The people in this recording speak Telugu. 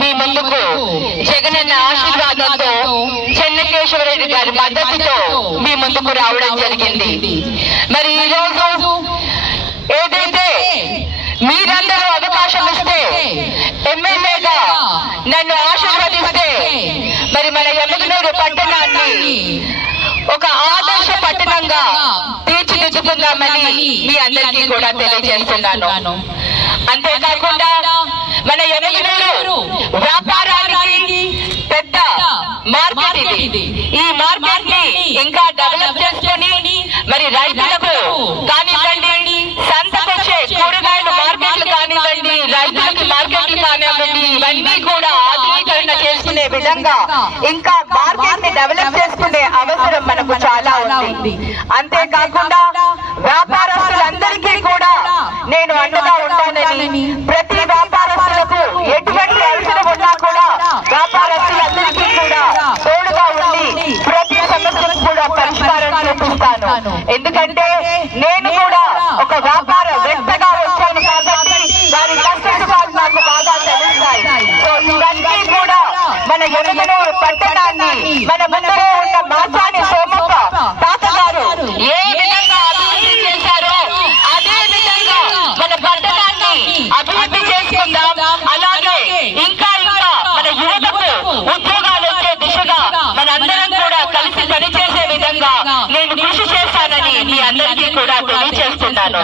మీ ముందుకు జగనన్న ఆశీర్వాదంతో చెన్నకేశవరెడ్డి గారి మద్దతుతో మీ ముందుకు రావడం జరిగింది. మరి ఈ రోజు ఏదైతే మీరందరూ అవకాశం ఇస్తే ఎమ్మెల్యేగా నన్ను ఆశీర్వదిస్తే మరి మన ఎమ్మెల్యేలు పట్టణాన్ని ఒక ఆదర్శ పట్టణంగా తీర్చిదిద్దుకుందామని మీ అందరికీ కూడా తెలియజేస్తున్నాను. అంతేకాకుండా మన ఎమ్మెల్యేలు వ్యాపారానికి పెద్ద మార్కెట్ ఇది. ఈ మార్కెట్ ని ఇంకా డెవలప్ చేసుకొని మరి రైతులకు కానివ్వండి, సంతకొచ్చే కూరగాయల మార్కెట్లు కానివ్వండి, రైతులకి మార్కెట్లు కానివ్వండి, ఇవన్నీ కూడా ఆధునీకరణ చేసుకునే విధంగా ఇంకా మార్కెట్ ని డెవలప్ చేసుకునే అవసరం మనకు చాలా ఉంది. అంతేకాకుండా వ్యాపారస్తులందరికీ కూడా నేను అండగా ఉంటానని, ప్రతి వ్యాపారస్తులకు ఎటువంటి అవసరం ఉన్నా కూడా వ్యాపారస్తులందరికీ కూడా తోడుగా ఉండి ప్రతి సమస్యను కూడా పరిష్కారం చూపిస్తాను. ఎందుకంటే నేను కూడా ఒక వ్యాపారవేత్తగా వచ్చాను కాబట్టి వారి కష్టసుఖాలు నాకు బాగా తెలుస్తాయి. సో ఇవన్నీ కూడా మన ఎమ్మెల్యేలు పట్టణాన్ని, మన ముందులో ఉన్న మాసాని సోమప్ప తాత గారు ఏ విధంగా అభివృద్ధి చేశారో అదే విధంగా మన పట్టణాన్ని అభివృద్ధి చేసుకుందాం. అలాగే ఇంకా మన యువతకు ఉద్యోగాలు వచ్చే దిశగా మనందరం కూడా కలిసి పనిచేసే విధంగా నేను కృషి చేస్తానని మీ అందరికీ కూడా తెలియజేస్తున్నాను.